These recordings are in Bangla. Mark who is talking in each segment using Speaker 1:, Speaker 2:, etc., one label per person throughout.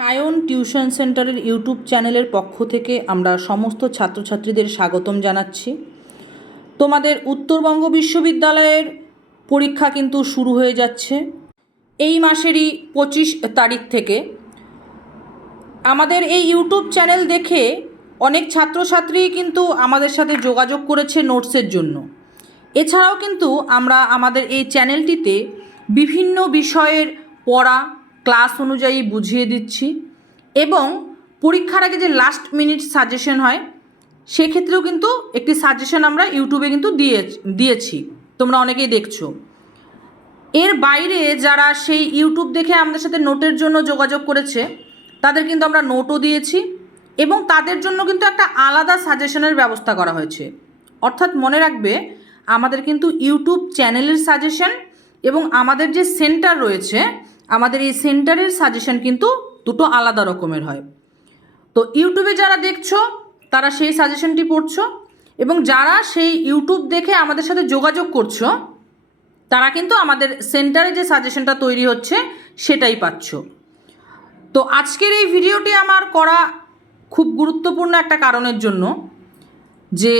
Speaker 1: সায়ন টিউশন সেন্টারের ইউটিউব চ্যানেলের পক্ষ থেকে আমরা সমস্ত ছাত্রছাত্রীদের স্বাগতম জানাচ্ছি। তোমাদের উত্তরবঙ্গ বিশ্ববিদ্যালয়ের পরীক্ষা কিন্তু শুরু হয়ে যাচ্ছে। এই মাসেরই পঁচিশ তারিখ থেকে আমাদের এই ইউটিউব চ্যানেল দেখে অনেক ছাত্রছাত্রী কিন্তু আমাদের সাথে যোগাযোগ করেছে নোটসের জন্য। এছাড়াও কিন্তু আমরা আমাদের এই চ্যানেলটিতে বিভিন্ন বিষয়ের পড়া ক্লাস অনুযায়ী বুঝিয়ে দিচ্ছি। এবং পরীক্ষার আগে যে লাস্ট মিনিট সাজেশন হয়, সেক্ষেত্রেও কিন্তু একটি সাজেশন আমরা ইউটিউবে কিন্তু দিয়ে, দিয়েছি। তোমরা অনেকেই দেখছ। এর বাইরে যারা সেই ইউটিউব দেখে আমাদের সাথে নোটের জন্য যোগাযোগ করেছে, তাদের কিন্তু আমরা নোটও দিয়েছি এবং তাদের জন্য কিন্তু একটা আলাদা সাজেশনের ব্যবস্থা করা হয়েছে। অর্থাৎ মনে রাখবে, আমাদের কিন্তু ইউটিউব চ্যানেলের সাজেশন এবং আমাদের যে সেন্টার রয়েছে আমাদের এই সেন্টারের সাজেশন কিন্তু দুটো আলাদা রকমের হয়। তো ইউটিউবে যারা দেখছ, তারা সেই সাজেশনটি পড়ছো এবং যারা সেই ইউটিউব দেখে আমাদের সাথে যোগাযোগ করছ, তারা কিন্তু আমাদের সেন্টারে যে সাজেশনটা তৈরি হচ্ছে, সেটাই পাচ্ছ। তো আজকের এই ভিডিওটি আমার করা খুব গুরুত্বপূর্ণ একটা কারণের জন্য যে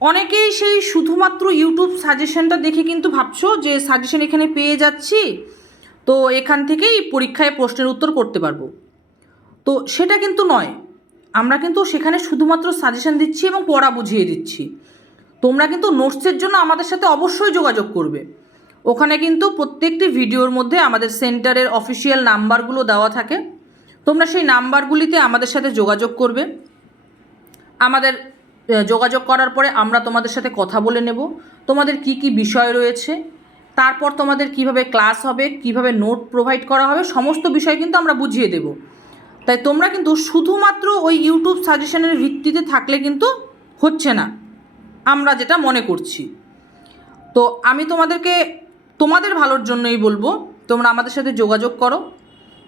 Speaker 1: অনেকেই সেই শুধুমাত্র ইউটিউব সাজেশনটা দেখে কিন্তু ভাবছ যে সাজেশন এখানে পেয়ে যাচ্ছি তো এখান থেকেই পরীক্ষায় প্রশ্নের উত্তর করতে পারব। তো সেটা কিন্তু নয়। আমরা কিন্তু সেখানে শুধুমাত্র সাজেশন দিচ্ছি এবং পড়া বুঝিয়ে দিচ্ছি। তোমরা কিন্তু নোটসের জন্য আমাদের সাথে অবশ্যই যোগাযোগ করবে। ওখানে কিন্তু প্রত্যেকটি ভিডিওর মধ্যে আমাদের সেন্টারের অফিসিয়াল নাম্বারগুলো দেওয়া থাকে। তোমরা সেই নাম্বারগুলিতে আমাদের সাথে যোগাযোগ করবে। আমাদের যোগাযোগ করার পরে আমরা তোমাদের সাথে কথা বলে নেব। তোমাদের কি কি বিষয় রয়েছে? তারপর তোমাদের কীভাবে ক্লাস হবে, কীভাবে নোট প্রোভাইড করা হবে, সমস্ত বিষয় কিন্তু আমরা বুঝিয়ে দেব। তাই তোমরা কিন্তু শুধুমাত্র ওই ইউটিউব সাজেশনের ভিত্তিতে থাকলে কিন্তু হচ্ছে না। আমরা যেটা মনে করছি। তো আমি তোমাদেরকে, তোমাদের ভালোর জন্যই বলব, তোমরা আমাদের সাথে যোগাযোগ করো,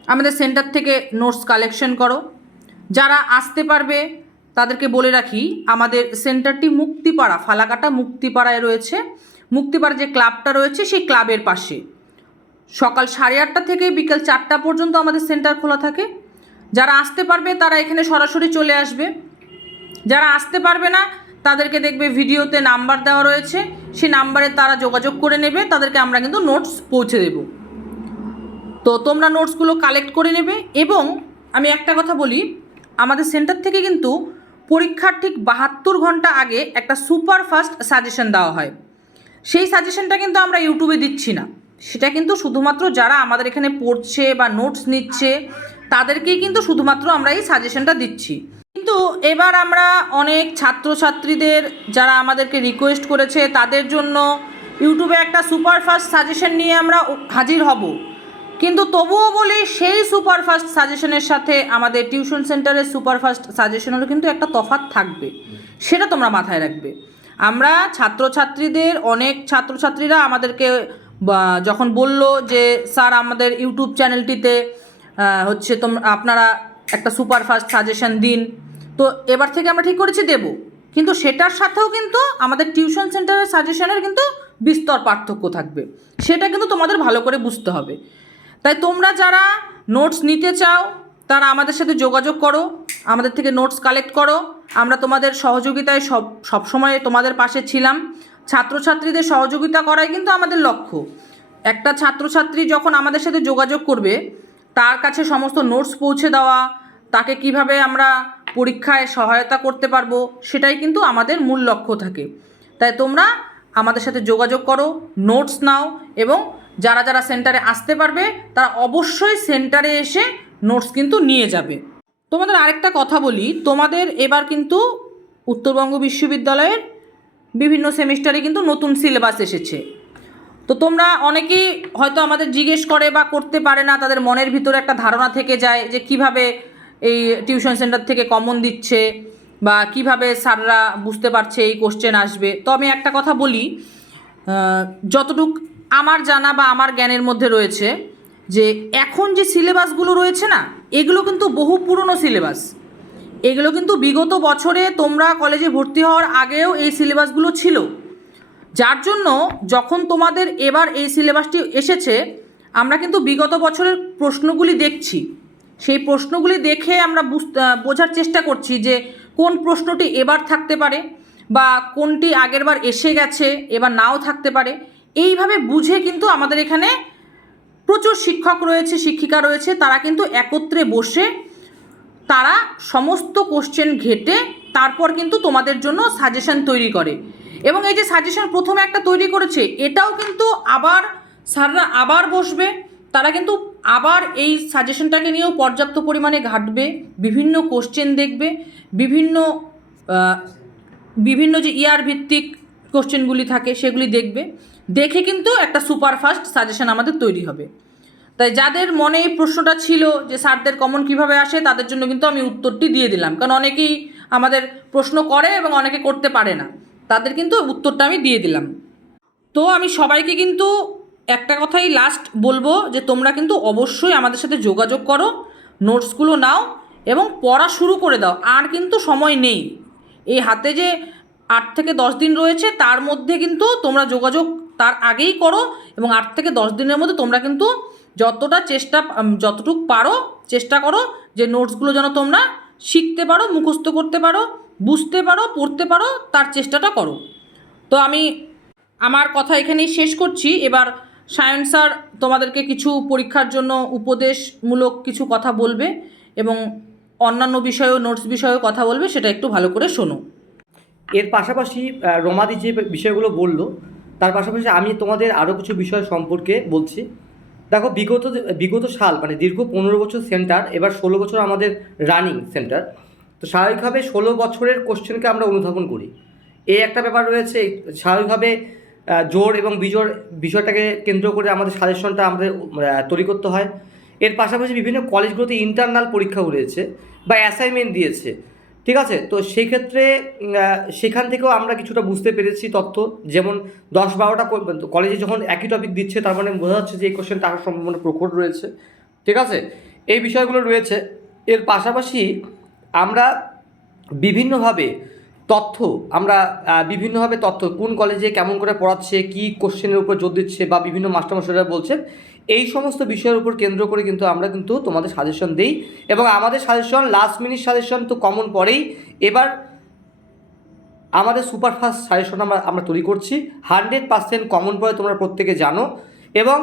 Speaker 1: আমাদের সেন্টার থেকে নোটস কালেকশন করো। যারা আসতে পারবে, তাদেরকে বলে রাখি, আমাদের সেন্টারটি মুক্তিপাড়া, ফালাকাটা মুক্তিপাড়ায় রয়েছে। মুক্তিপাড়া যে ক্লাবটা রয়েছে, সেই ক্লাবের পাশে। সকাল সাড়ে আটটা থেকে বিকেল চারটা পর্যন্ত আমাদের সেন্টার খোলা থাকে। যারা আসতে পারবে, তারা এখানে সরাসরি চলে আসবে। যারা আসতে পারবে না, তাদেরকে দেখবে ভিডিওতে নাম্বার দেওয়া রয়েছে। সেই নাম্বারে তারা যোগাযোগ করে নেবে। তাদেরকে আমরা কিন্তু নোটস পৌঁছে দেব। তো তোমরা নোটসগুলো কালেক্ট করে নেবে এবং আমি একটা কথা বলি, আমাদের সেন্টার থেকে কিন্তু পরীক্ষার ঠিক বাহাত্তর ঘণ্টা আগে একটা সুপার ফাস্ট সাজেশন দেওয়া হয়। সেই সাজেশনটা কিন্তু আমরা ইউটিউবে দিচ্ছি না। সেটা কিন্তু শুধুমাত্র যারা আমাদের এখানে পড়ছে বা নোটস নিচ্ছে, তাদেরকেই কিন্তু শুধুমাত্র আমরা এই সাজেশনটা দিচ্ছি। কিন্তু এবার আমরা অনেক ছাত্রছাত্রীদের যারা আমাদেরকে রিকোয়েস্ট করেছে, তাদের জন্য ইউটিউবে একটা সুপারফাস্ট সাজেশন নিয়ে আমরা হাজির হব। কিন্তু তবুও বলি, সেই সুপারফাস্ট সাজেশনের সাথে আমাদের টিউশন সেন্টারের সুপারফাস্ট সাজেশনেরও কিন্তু একটা তফাৎ থাকবে। সেটা তোমরা মাথায় রাখবে। আমরা ছাত্রছাত্রীদের, অনেক ছাত্রছাত্রীরা আমাদেরকে যখন বলল যে, স্যার, আমাদের ইউটিউব চ্যানেলটিতে হচ্ছে তোম, আপনারা একটা সুপারফাস্ট সাজেশন দিন। তো এবার থেকে আমরা ঠিক করেছি দেব। কিন্তু সেটার সাথেও কিন্তু আমাদের টিউশন সেন্টারের সাজেশনের কিন্তু বিস্তর পার্থক্য থাকবে। সেটা কিন্তু তোমাদের ভালো করে বুঝতে হবে। তাই তোমরা যারা নোটস নিতে চাও, তারা আমাদের সাথে যোগাযোগ করো। আমাদের থেকে নোটস কালেক্ট করো। আমরা তোমাদের সহযোগিতায় সব সবসময় তোমাদের পাশে ছিলাম। ছাত্রছাত্রীদের সহযোগিতা করাই কিন্তু আমাদের লক্ষ্য। একটা ছাত্রছাত্রী যখন আমাদের সাথে যোগাযোগ করবে, তার কাছে সমস্ত নোটস পৌঁছে দেওয়া, তাকে কীভাবে আমরা পরীক্ষায় সহায়তা করতে পারব, সেটাই কিন্তু আমাদের মূল লক্ষ্য থাকে। তাই তোমরা আমাদের সাথে যোগাযোগ করো নোটস নাও এবং যারা যারা সেন্টারে আসতে পারবে, তারা অবশ্যই সেন্টারে এসে নোটস কিন্তু নিয়ে যাবে। তোমাদের আরেকটা কথা বলি, তোমাদের এবার কিন্তু উত্তরবঙ্গ বিশ্ববিদ্যালয়ের বিভিন্ন সেমিস্টারে কিন্তু নতুন সিলেবাস এসেছে। তো তোমরা অনেকেই হয়তো আমাদের জিজ্ঞেস করে বা করতে পারে না, তাদের মনের ভিতরে একটা ধারণা থেকে যায় যে কীভাবে এই টিউশন সেন্টার থেকে কমন দিচ্ছে বা কীভাবে স্যাররা বুঝতে পারছে এই কোশ্চেন আসবে। তো আমি একটা কথা বলি যতটুক আমার জানা বা আমার জ্ঞানের মধ্যে রয়েছে যে এখন যে সিলেবাসগুলো রয়েছে না এগুলো কিন্তু বহু পুরনো সিলেবাস। এগুলো কিন্তু বিগত বছরে তোমরা কলেজে ভর্তি হওয়ার আগেও এই সিলেবাসগুলো ছিল। যার জন্য যখন তোমাদের এবার এই সিলেবাসটি এসেছে, আমরা কিন্তু বিগত বছরের প্রশ্নগুলি দেখছি। সেই প্রশ্নগুলি দেখে আমরা বোঝার চেষ্টা করছি যে কোন প্রশ্নটি এবার থাকতে পারে বা কোনটি আগেরবার এসে গেছে, এবার নাও থাকতে পারে। এইভাবে বুঝে কিন্তু আমাদের এখানে প্রচুর শিক্ষক রয়েছে, শিক্ষিকা রয়েছে, তারা কিন্তু একত্রে বসে তারা সমস্ত কোশ্চেন ঘেটে তারপর কিন্তু তোমাদের জন্য সাজেশন তৈরি করে। এবং এই যে সাজেশন প্রথমে একটা তৈরি করেছে, এটাও কিন্তু আবার স্যাররা আবার বসবে, তারা কিন্তু আবার এই সাজেশনটাকে নিয়েও পর্যাপ্ত পরিমাণে ঘাটবে, বিভিন্ন কোশ্চেন দেখবে, বিভিন্ন বিভিন্ন যে ইয়ার ভিত্তিক কোশ্চেনগুলি থাকে সেগুলি দেখবে। দেখে কিন্তু একটা সুপারফাস্ট সাজেশন আমাদের তৈরি হবে। তাই যাদের মনে এই প্রশ্নটা ছিল যে স্যারদের কমন কীভাবে আসে, তাদের জন্য কিন্তু আমি উত্তরটি দিয়ে দিলাম। কারণ অনেকেই আমাদের প্রশ্ন করে এবং অনেকে করতে পারে না। তাদের কিন্তু উত্তরটা আমি দিয়ে দিলাম। তো আমি সবাইকে কিন্তু একটা কথাই লাস্ট বলব যে তোমরা কিন্তু অবশ্যই আমাদের সাথে যোগাযোগ করো নোটসগুলো নাও এবং পড়া শুরু করে দাও। আর কিন্তু সময় নেই। এই হাতে যে আট থেকে দশ দিন রয়েছে, তার মধ্যে কিন্তু তোমরা যোগাযোগ তার আগেই করো এবং আট থেকে দশ দিনের মধ্যে তোমরা কিন্তু যতটা চেষ্টা যতটুক পারো চেষ্টা করো যে নোটসগুলো যেন তোমরা শিখতে পারো, মুখস্থ করতে পারো, বুঝতে পারো, পড়তে পারো, তার চেষ্টাটা করো। তো আমি আমার কথা এখানেই শেষ করছি। এবার সায়ন স্যার তোমাদেরকে কিছু পরীক্ষার জন্য উপদেশমূলক কিছু কথা বলবে এবং অন্যান্য বিষয়েও, নোটস বিষয়েও কথা বলবে, সেটা একটু ভালো করে শোনো।
Speaker 2: এর পাশাপাশি রমাদি যে বিষয়গুলো বলল তার পাশাপাশি আমি তোমাদের আরও কিছু বিষয় সম্পর্কে বলছি। দেখো, বিগত বিগত সাল মানে দীর্ঘ পনেরো বছর সেন্টার, এবার ষোলো বছর আমাদের রানিং সেন্টার। তো স্বাভাবিকভাবে ষোলো বছরের কোশ্চেনকে আমরা অনুধাবন করি। এই একটা ব্যাপার রয়েছে, স্বাভাবিকভাবে জোর এবং বিজোর বিষয়টাকে কেন্দ্র করে আমাদের সাজেশনটা আমাদের তৈরি করতে হয়। এর পাশাপাশি বিভিন্ন কলেজগুলোতে ইন্টারনাল পরীক্ষাও রয়েছে বা অ্যাসাইনমেন্ট দিয়েছে। ঠিক আছে? তো সেই ক্ষেত্রে সেখান থেকেও আমরা কিছুটা বুঝতে পেরেছি তথ্য। যেমন দশ বারোটা কলেজে যখন একই টপিক দিচ্ছে, তার মানে বোঝা যাচ্ছে যে এই কোশ্চেন তার সম্পূর্ণ প্রখর রয়েছে। ঠিক আছে? এই বিষয়গুলো রয়েছে। এর পাশাপাশি আমরা বিভিন্নভাবে তথ্য, আমরা বিভিন্নভাবে তথ্য, কোন কলেজে কেমন করে পড়াচ্ছে, কী কোশ্চেনের উপর জোর দিচ্ছে বা বিভিন্ন মাস্টারমশাইরা বলছেন এই সমস্ত বিষয়ের উপর কেন্দ্র করে কিন্তু আমরা কিন্তু তোমাদের সাজেশন দিই এবং আমাদের সাজেশন লাস্ট মিনিট সাজেশন তো কমন পড়েই। এবার আমাদের সুপারফাস্ট সাজেশন আমরা আমরা তৈরি করছি। হান্ড্রেড পার্সেন্ট কমন পড়ে তোমরা প্রত্যেকে জানো এবং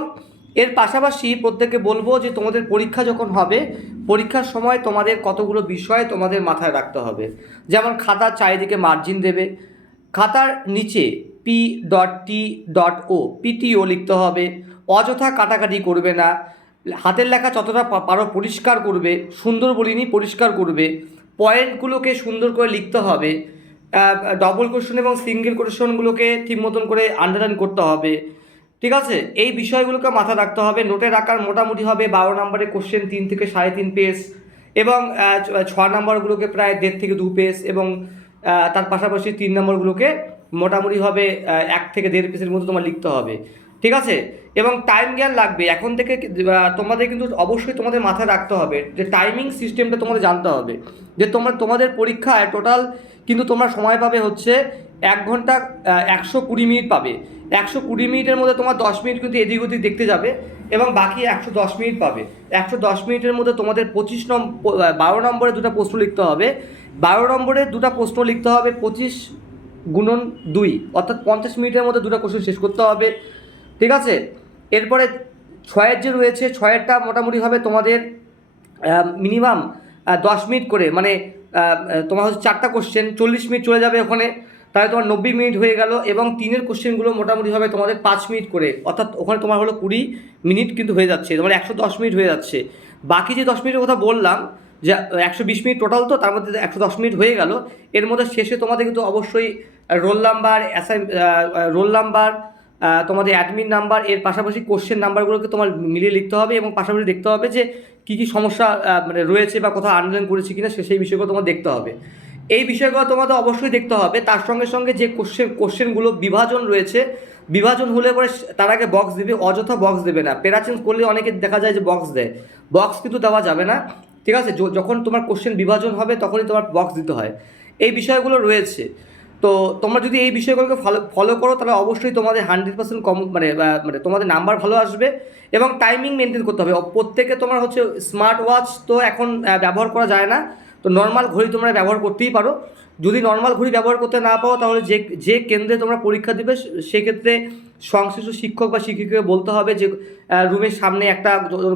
Speaker 2: এর পাশাপাশি প্রত্যেকে বলব যে তোমাদের পরীক্ষা যখন হবে, পরীক্ষার সময় তোমাদের কতগুলো বিষয় তোমাদের মাথায় রাখতে হবে। যেমন খাতার চারিদিকে মার্জিন দেবে, খাতার নিচে P dot T dot O PTO লিখতে হবে অযথা কাটাকাটি করবে না হাতের লেখা যতটা পারো পরিষ্কার করবে সুন্দর বলিনি পরিষ্কার করবে পয়েন্টগুলোকে সুন্দর করে লিখতে হবে ডবল কোশ্চেন এবং সিঙ্গেল কোশ্চেনগুলোকে ঠিক মতন করে আন্ডারলাইন করতে হবে ঠিক আছে এই বিষয়গুলোকে মাথা রাখতে হবে নোটের আকার মোটামুটি হবে বারো নম্বরের কোশ্চেন তিন থেকে সাড়ে তিন পেজ এবং ছ নম্বরগুলোকে প্রায় দেড় থেকে দু পেজ এবং তার পাশাপাশি তিন নম্বরগুলোকে মোটামুটি হবে এক থেকে দেড় পেজের মধ্যে তোমার লিখতে হবে। ঠিক আছে? এবং টাইম জ্ঞান লাগবে। এখন থেকে তোমাদের কিন্তু অবশ্যই তোমাদের মাথায় রাখতে হবে যে টাইমিং সিস্টেমটা তোমাদের জানতে হবে। যে তোমরা, তোমাদের পরীক্ষায় টোটাল কিন্তু তোমরা সময় পাবে হচ্ছে এক ঘণ্টা একশো কুড়ি মিনিট পাবে। একশো কুড়ি মিনিটের মধ্যে তোমার দশ মিনিট কিন্তু এদিক ওদিক দেখতে যাবে এবং বাকি একশো দশ মিনিট পাবে। একশো দশ মিনিটের মধ্যে তোমাদের পঁচিশ নম্বর বারো নম্বরে দুটো প্রশ্ন লিখতে হবে। বারো নম্বরে দুটো প্রশ্ন লিখতে হবে পঁচিশ গুণন দুই। অর্থাৎ পঞ্চাশ মিনিটের মধ্যে দুটো কোশ্চেন শেষ করতে হবে। ঠিক আছে? এরপরে ছয়ের যে রয়েছে, ছয়েরটা মোটামুটি হবে তোমাদের মিনিমাম দশ মিনিট করে। মানে তোমার হচ্ছে চারটা কোশ্চেন চল্লিশ মিনিট চলে যাবে ওখানে। তাহলে তোমার নব্বই মিনিট হয়ে গেল এবং তিনের কোশ্চেনগুলো মোটামুটি হবে তোমাদের পাঁচ মিনিট করে। অর্থাৎ ওখানে তোমার হলো কুড়ি মিনিট কিন্তু হয়ে যাচ্ছে। তোমার একশো দশ মিনিট হয়ে যাচ্ছে। বাকি যে দশ মিনিটের কথা বললাম যে একশো বিশ মিনিট টোটাল তো, তার মধ্যে একশো দশ মিনিট হয়ে গেল। এর মধ্যে শেষে তোমাদের কিন্তু অবশ্যই roll number assign roll number তোমাদের অ্যাডমিন নাম্বার এর পাশাপাশি কোশ্চেন নাম্বারগুলোকে তোমার মিলিয়ে লিখতে হবে এবং পাশাপাশি দেখতে হবে যে কী কী সমস্যা মানে রয়েছে বা কোথাও আন্দোলন করেছে কিনা, সে সেই বিষয়গুলো তোমার দেখতে হবে। এই বিষয়গুলো তোমাদের অবশ্যই দেখতে হবে। তার সঙ্গে সঙ্গে যে কোশ্চেন কোশ্চেনগুলো বিভাজন রয়েছে, বিভাজন হলে পরে তার আগে বক্স দেবে, অযথা বক্স দেবে না। পেরাচেঞ্জ করলে অনেকে দেখা যায় যে বক্স দেয়। বক্স কিন্তু দেওয়া যাবে না। ঠিক আছে? যখন তোমার কোশ্চেন বিভাজন হবে, তখনই তোমার বক্স দিতে হয়। এই বিষয়গুলো রয়েছে। তো তোমরা যদি এই বিষয়গুলোকে ফলো ফলো করো, তাহলে অবশ্যই তোমাদের হান্ড্রেড পার্সেন্ট কম মানে মানে তোমাদের নাম্বার ভালো আসবে এবং টাইমিং মেনটেন করতে হবে। প্রত্যেকে তোমার হচ্ছে স্মার্ট ওয়াচ তো এখন ব্যবহার করা যায় না। তো নর্মাল ঘড়ি তোমরা ব্যবহার করতেই পারো। যদি নর্মাল ঘড়ি ব্যবহার করতে না পাও, তাহলে যে যে কেন্দ্রে তোমরা পরীক্ষা দিবে সেক্ষেত্রে সংশ্লিষ্ট শিক্ষক বা শিক্ষিকাকে বলতে হবে যে রুমের সামনে একটা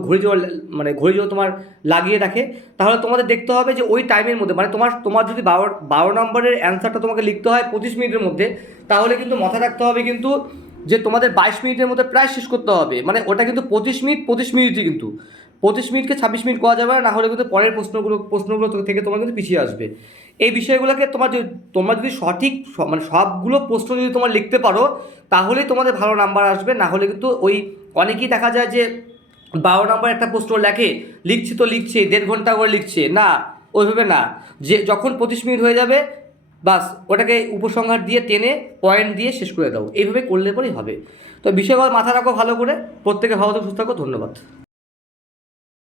Speaker 2: ঘড়ি জোড়া মানে ঘড়ি জোড়া তোমার লাগিয়ে রাখে। তাহলে তোমাদের দেখতে হবে যে, ওই টাইমের মধ্যে মানে তোমার তোমার যদি বারো বারো নম্বরের অ্যান্সারটা তোমাকে লিখতে হয় পঁচিশ মিনিটের মধ্যে, তাহলে কিন্তু মাথায় রাখতে হবে কিন্তু যে, তোমাদের বাইশ মিনিটের মধ্যে প্রায় শেষ করতে হবে। মানে ওটা কিন্তু পঁচিশ মিনিট, পঁচিশ মিনিটই কিন্তু। পঁচিশ মিনিটকে ছাব্বিশ মিনিট করা যাবে না হলে কিন্তু পরের প্রশ্নগুলো প্রশ্নগুলো থেকে তোমার কিন্তু পিছিয়ে আসবে। এই বিষয়গুলোকে তোমার যদি, তোমরা যদি সঠিক মানে সবগুলো প্রশ্ন যদি তোমার লিখতে পারো, তাহলেই তোমাদের ভালো নাম্বার আসবে, না হলে কিন্তু ওই অনেকেই দেখা যায় যে বারো নাম্বার একটা প্রশ্ন লেখে, লিখছে তো লিখছে, দেড় ঘণ্টা করে লিখছে, না, ওইভাবে না। যে যখন পঁচিশ মিনিট হয়ে যাবে, বাস ওটাকে উপসংহার দিয়ে টেনে পয়েন্ট দিয়ে শেষ করে দাও। এইভাবে করলে পরেই হবে। তো বিষয়গুলো মাথা রাখো ভালো করে, প্রত্যেকে ভালো থাকো, সুস্থ থাকো, ধন্যবাদ।